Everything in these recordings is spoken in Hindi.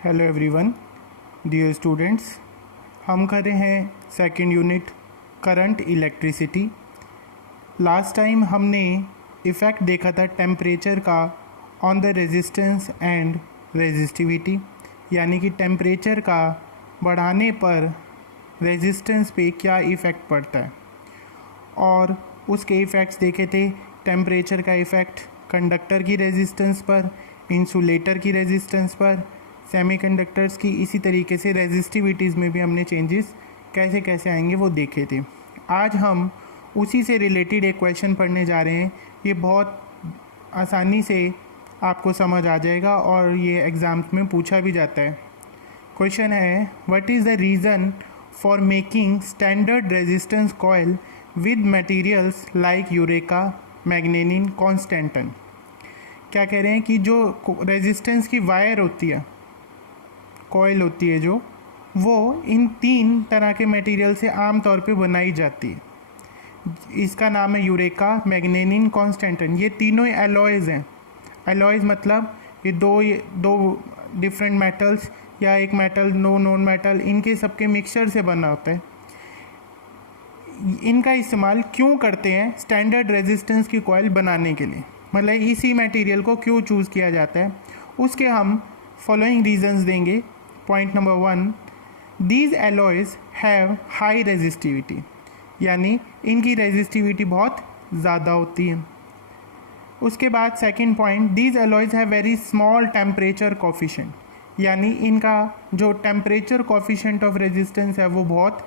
Hello everyone, dear students. हम कर रहे हैं second unit current electricity. Last time हमने इफ़ेक्ट देखा था टेम्परेचर का on the resistance and resistivity, यानी कि टेम्परेचर का बढ़ाने पर रेजिस्टेंस पे क्या इफ़ेक्ट पड़ता है, और उसके इफ़ेक्ट्स देखे थे। टेम्परेचर का इफ़ेक्ट कंडक्टर की रेजिस्टेंस पर, इंसुलेटर की रेजिस्टेंस पर, सेमीकंडक्टर्स की, इसी तरीके से रेजिस्टिविटीज़ में भी हमने चेंजेस कैसे कैसे आएंगे वो देखे थे। आज हम उसी से रिलेटेड एक क्वेश्चन पढ़ने जा रहे हैं। ये बहुत आसानी से आपको समझ आ जाएगा और ये एग्ज़ाम्स में पूछा भी जाता है। क्वेश्चन है, what is the reason for making standard resistance coil with materials like eureka, manganin, constantan. क्या कह रहे हैं कि जो रेजिस्टेंस की वायर होती है, कॉइल होती है जो, वो इन तीन तरह के मटेरियल से आम तौर पे बनाई जाती है। इसका नाम है यूरेका, मैग्नेनिन, कॉन्स्टेंटन। ये तीनों एलॉयज़ हैं। एलॉयज़ मतलब ये दो डिफरेंट मेटल्स या एक मेटल, नो नॉन मेटल, इनके सबके मिक्सचर से बना होता है। इनका इस्तेमाल क्यों करते हैं स्टैंडर्ड रेजिस्टेंस की कॉइल बनाने के लिए, मतलब इसी मटेरियल को क्यों चूज़ किया जाता है, उसके हम फॉलोइंग रीजंस देंगे। Point number 1, these alloys have high resistivity, यानी इनकी रेजिस्टिविटी बहुत ज़्यादा होती है। उसके बाद second point, these alloys have very small temperature coefficient, यानी इनका जो टेम्परेचर कोफिशिएंट ऑफ रेजिस्टेंस है वो बहुत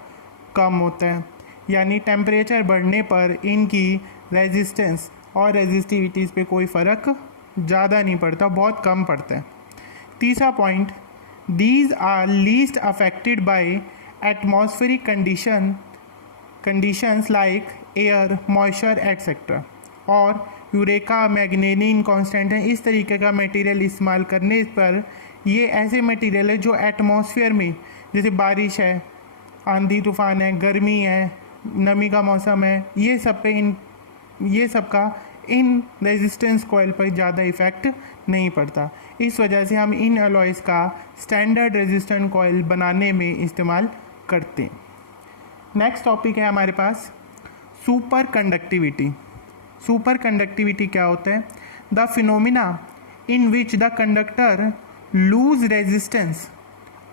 कम होता है, यानी टेम्परेचर बढ़ने पर इनकी रेजिस्टेंस और रेजिस्टिविटीज़ पे कोई फ़र्क ज़्यादा नहीं पड़ता, बहुत कम पड़ता है। तीसरा point, these are least affected by atmospheric conditions like air, moisture, etc. और यूरेका, मैग्नेनिन, कॉन्स्टेंटन, इस तरीके का मटेरियल इस्तेमाल करने पर ये ऐसे मटेरियल है जो एटमॉस्फेयर में, जैसे बारिश है, आंधी तूफान है, गर्मी है, नमी का मौसम है, ये सब का इन रेजिस्टेंस कॉइल पर ज़्यादा इफ़ेक्ट नहीं पड़ता। इस वजह से हम इन अलॉयज़ का स्टैंडर्ड रेजिस्टेंस कॉइल बनाने में इस्तेमाल करते हैं। नेक्स्ट टॉपिक है हमारे पास सुपर कंडक्टिविटी। सुपर कंडक्टिविटी क्या होता है? The phenomena in which the conductor lose resistance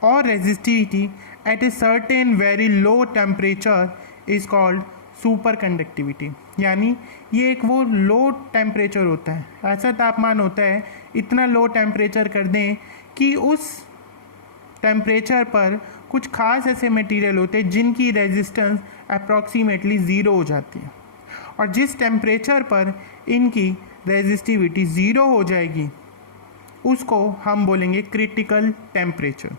और resistivity at a certain very low temperature is called superconductivity. यानी ये एक वो लो टेम्परेचर होता है, ऐसा तापमान होता है, इतना लो टेम्परेचर कर दें कि उस टेम्परेचर पर कुछ खास ऐसे मटेरियल होते हैं जिनकी रेजिस्टेंस अप्रॉक्सीमेटली ज़ीरो हो जाती है, और जिस टेम्परेचर पर इनकी रेजिस्टिविटी ज़ीरो हो जाएगी उसको हम बोलेंगे क्रिटिकल टेम्परेचर।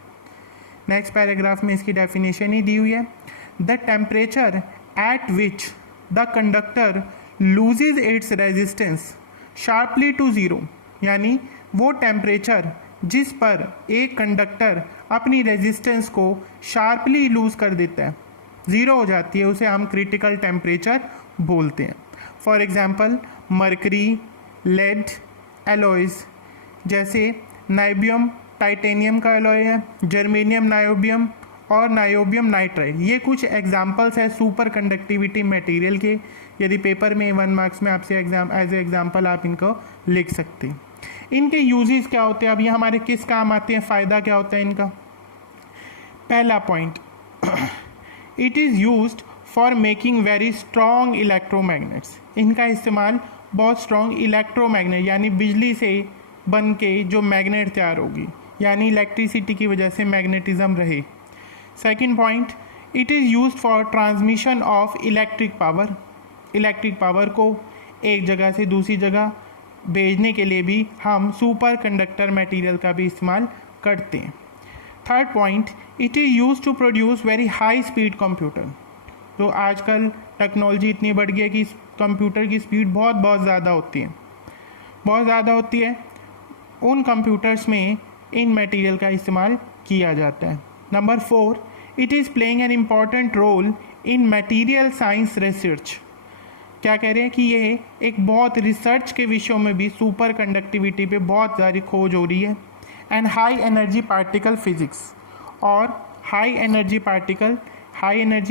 नेक्स्ट पैराग्राफ में इसकी डेफिनेशन ही दी हुई है। The temperature at which the conductor loses its resistance sharply to zero, यानी वो टेम्परेचर जिस पर एक कंडक्टर अपनी रेजिस्टेंस को शार्पली लूज़ कर देता है, ज़ीरो हो जाती है, उसे हम क्रिटिकल टेम्परेचर बोलते हैं। For example mercury, lead alloys जैसे नाइबियम टाइटेनियम का एलॉय है, जर्मेनियम नायोबियम और नायोबियम नाइट्राइड, ये कुछ एग्जाम्पल्स है सुपर कंडक्टिविटी मटेरियल के। यदि पेपर में 1 मार्क्स में आपसे एज ए एग्जाम्पल आप इनको लिख सकते हैं। इनके यूजेस क्या होते हैं, अब ये हमारे किस काम आते हैं, फ़ायदा क्या होता है इनका? पहला point, it is used for making very strong electromagnets. इनका इस्तेमाल बहुत स्ट्रॉन्ग इलेक्ट्रोमैग्नेट, यानी बिजली से बन के जो मैग्नेट तैयार होगी, यानी इलेक्ट्रिसिटी की वजह से मैग्नेटिज्म रहे। Second point, it is used for transmission of electric power. Electric power को एक जगह से दूसरी जगह भेजने के लिए भी हम सुपर कंडक्टर मटेरियल का भी इस्तेमाल करते हैं। Third point, it is used to produce very high speed computer. तो आजकल टेक्नोलॉजी इतनी बढ़ गई है कि कंप्यूटर की स्पीड बहुत ज़्यादा होती है। उन कंप्यूटर्स में इन मटेरियल का इस्तेमाल किया जाता है। Number 4, it is playing an important role in material science research. क्या कह रहे हैं कि ये एक बहुत रिसर्च के विषयों में भी सुपर कंडक्टिविटी पे बहुत सारी खोज हो रही है। And high energy particle physics. और हाई एनर्जी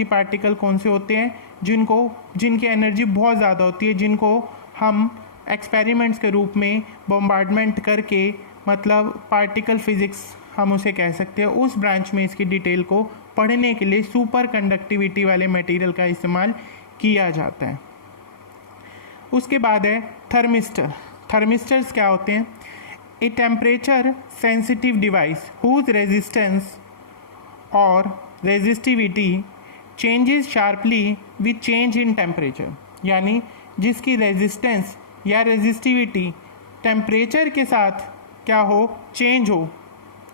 पार्टिकल कौन से होते हैं? जिनकी एनर्जी बहुत ज़्यादा होती है, जिनको हम एक्सपेरिमेंट्स के रूप में बॉम्बार्डमेंट करके, मतलब पार्टिकल फिजिक्स हम उसे कह सकते हैं, उस ब्रांच में इसकी डिटेल को पढ़ने के लिए सुपर कंडक्टिविटी वाले मटेरियल का इस्तेमाल किया जाता है। उसके बाद है थर्मिस्टर। थर्मिस्टर्स क्या होते हैं? A temperature sensitive device whose resistance और resistivity changes sharply with change in temperature, यानी जिसकी रेजिस्टेंस या रेजिस्टिविटी टेम्परेचर के साथ क्या हो, चेंज हो,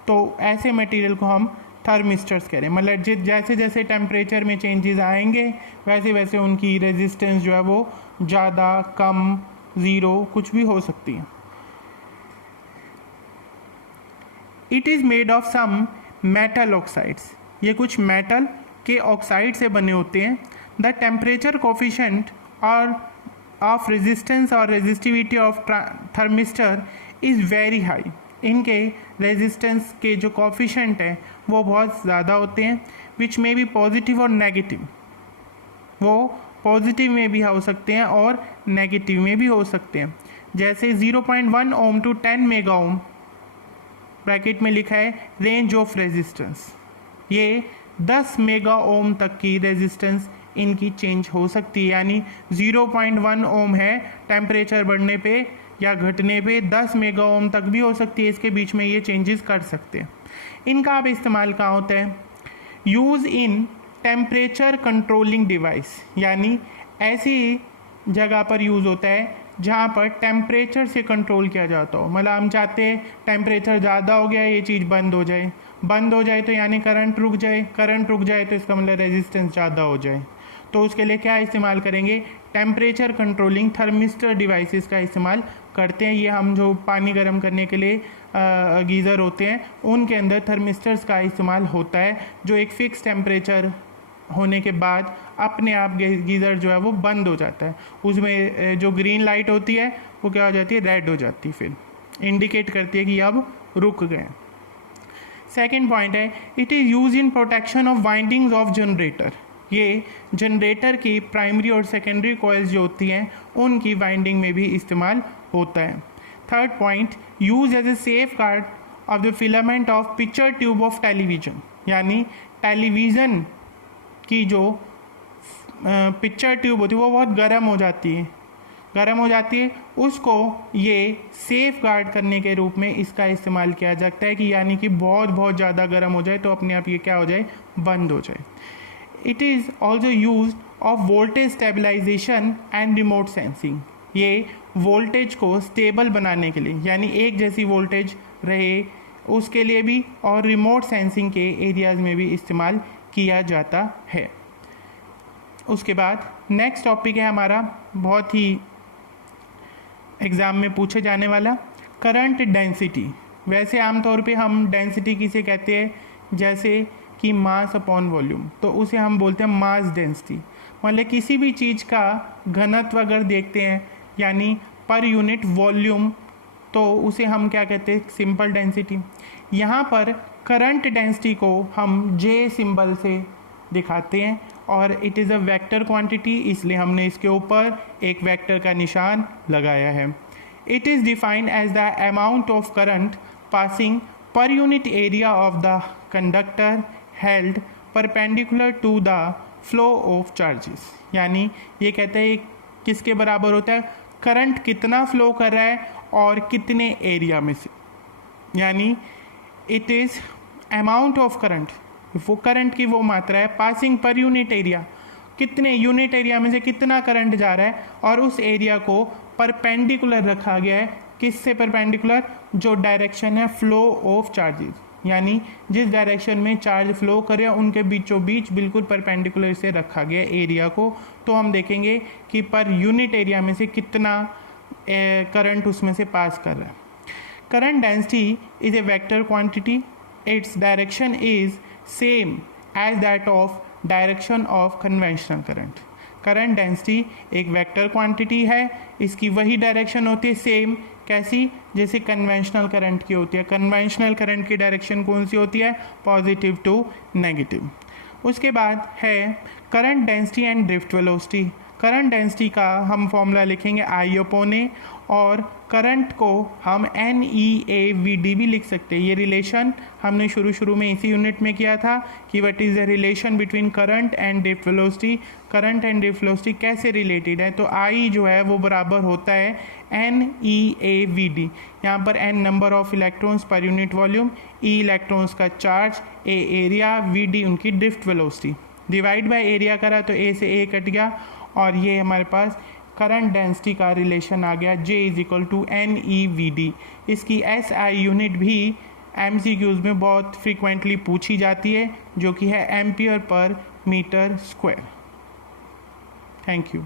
तो ऐसे मटेरियल को हम थर्मिस्टर्स कह रहे हैं। मतलब जैसे जैसे टेम्परेचर में चेंजेस आएंगे वैसे वैसे उनकी रेजिस्टेंस जो है वो ज़्यादा, कम, ज़ीरो कुछ भी हो सकती है। It is made of some metal oxides. ये कुछ मेटल के ऑक्साइड से बने होते हैं। द टेम्परेचर कोफिशिएंट और ऑफ रेजिस्टेंस और resistivity of thermistor is very high. इनके रेजिस्टेंस के जो कोफिशिएंट हैं वो बहुत ज़्यादा होते हैं, विच में भी पॉजिटिव और नेगेटिव। वो पॉजिटिव में भी हो सकते हैं और नेगेटिव में भी हो सकते हैं। जैसे 0.1 ओम टू 10 मेगा ओम, ब्रैकेट में लिखा है रेंज ऑफ रेजिस्टेंस। ये 10 मेगा ओम तक की रेजिस्टेंस इनकी चेंज हो सकती है, यानी 0.1 ओम है, टेम्परेचर बढ़ने पे या घटने पे 10 मेगा ओम तक भी हो सकती है। इसके बीच में ये चेंजेस कर सकते हैं। इनका अब इस्तेमाल कहाँ होता है? Use in temperature controlling device, यानी ऐसी जगह पर यूज़ होता है जहाँ पर टेम्परेचर से कंट्रोल किया जाता हो। मतलब हम चाहते हैं टेम्परेचर ज़्यादा हो गया, ये चीज़ बंद हो जाए तो यानी करंट रुक जाए तो इसका मतलब रेजिस्टेंस ज़्यादा हो जाए। तो उसके लिए क्या इस्तेमाल करेंगे? टेम्परेचर कंट्रोलिंग थर्मिस्टर डिवाइसेस का इस्तेमाल करते हैं। ये हम जो पानी गर्म करने के लिए गीज़र होते हैं उनके अंदर थर्मिस्टर्स का इस्तेमाल होता है, जो एक फ़िक्स टेम्परेचर होने के बाद अपने आप गीज़र जो है वो बंद हो जाता है। उसमें जो ग्रीन लाइट होती है वो क्या हो जाती है? रेड हो जाती है, फिर इंडिकेट करती है कि अब रुक गए। सेकेंड पॉइंट है it is use in protection of windings of generator. ये जनरेटर की प्राइमरी और सेकेंडरी कॉइल्स जो होती हैं उनकी वाइंडिंग में भी इस्तेमाल होता है। Third point, use as a safeguard of the filament of picture tube of television, यानी टेलीविज़न की जो पिक्चर ट्यूब होती है वो बहुत गर्म हो जाती है, उसको ये सेफ गार्ड करने के रूप में इसका इस्तेमाल किया जाता है कि यानी कि बहुत ज़्यादा गर्म हो जाए तो अपने आप ये क्या हो जाए? बंद हो जाए। It is also use of voltage stabilization and remote sensing. ये वोल्टेज को स्टेबल बनाने के लिए, यानी एक जैसी वोल्टेज रहे उसके लिए भी, और रिमोट सेंसिंग के एरियाज़ में भी इस्तेमाल किया जाता है। उसके बाद नेक्स्ट टॉपिक है हमारा बहुत ही एग्ज़ाम में पूछे जाने वाला, करंट डेंसिटी। वैसे आमतौर पे हम डेंसिटी किसे कहते हैं? जैसे कि मास अपॉन वॉल्यूम, तो उसे हम बोलते हैं मास डेंसिटी। मतलब किसी भी चीज़ का घनत्व अगर देखते हैं यानी पर यूनिट वॉल्यूम, तो उसे हम क्या कहते हैं? Simple density. यहाँ पर करंट डेंसिटी को हम जे सिंबल से दिखाते हैं और it is a vector quantity, इसलिए हमने इसके ऊपर एक वेक्टर का निशान लगाया है। It is defined as the amount of current passing per unit area of the conductor held perpendicular to the flow of charges. यानी ये कहते हैं किसके बराबर होता है? करंट कितना फ्लो कर रहा है और कितने एरिया में से, यानी it is amount of current, वो करंट की वो मात्रा है, पासिंग पर यूनिट एरिया, कितने यूनिट एरिया में से कितना करंट जा रहा है, और उस एरिया को परपेंडिकुलर रखा गया है। किससे परपेंडिकुलर? जो डायरेक्शन है फ्लो ऑफ चार्जेस, यानी जिस डायरेक्शन में चार्ज फ्लो करे उनके बीचों बीच बिल्कुल परपेंडिकुलर से रखा गया एरिया को। तो हम देखेंगे कि पर यूनिट एरिया में से कितना करंट उसमें से पास कर रहा है। Current density is a vector quantity, its direction is same as that of direction of conventional current. Current density एक वेक्टर क्वांटिटी है, इसकी वही डायरेक्शन होती है सेम कैसी, जैसे कन्वेंशनल करंट की होती है। कन्वेंशनल करंट की डायरेक्शन कौन सी होती है, पॉजिटिव टू नेगेटिव। उसके बाद है current density and drift velocity. Current density का हम फॉर्मूला लिखेंगे I/A और करंट को हम NEAVD भी लिख सकते हैं। ये रिलेशन हमने शुरू में इसी यूनिट में किया था कि what is the relation between current and drift velocity. Current and drift velocity कैसे रिलेटेड है, तो I जो है वो बराबर होता है NEAVD। यहाँ पर N number of electrons per unit volume, E electrons का चार्ज, A एरिया, VD उनकी drift velocity. Divide by area करा तो A से A कट गया और ये हमारे पास करंट डेंसिटी का रिलेशन आ गया J = NEVD। इसकी SI यूनिट भी MCQs में बहुत फ्रीक्वेंटली पूछी जाती है, जो कि है ampere per metre square. Thank you.